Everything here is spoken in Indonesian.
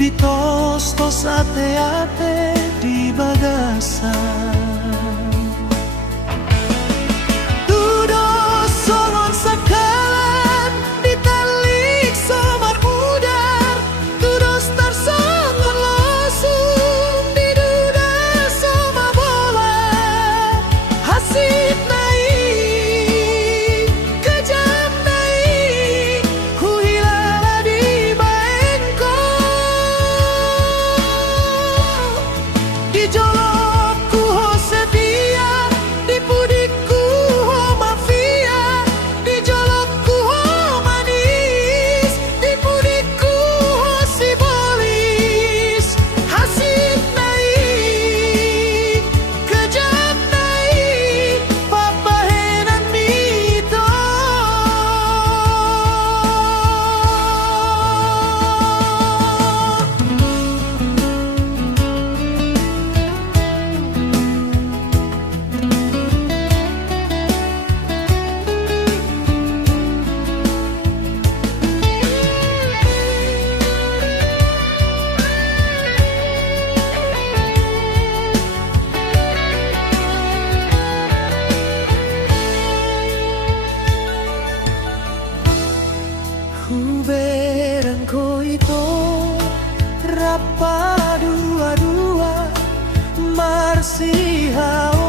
di tos-tos ate-ate di bagasan. Tudos songon sakalan ditalik somar udar, tudos tarsongon losung di duda soma bola. Hasib naik kejam naik ku hilala di baengko. Di jolokku ho setia, di pudikku ho mafia, di jolokku ho manis, di pudikku ho sibolis. Hasib naik kejam naik papahenan mito. Huberan ko ito, rapa dua-dua, marsihaw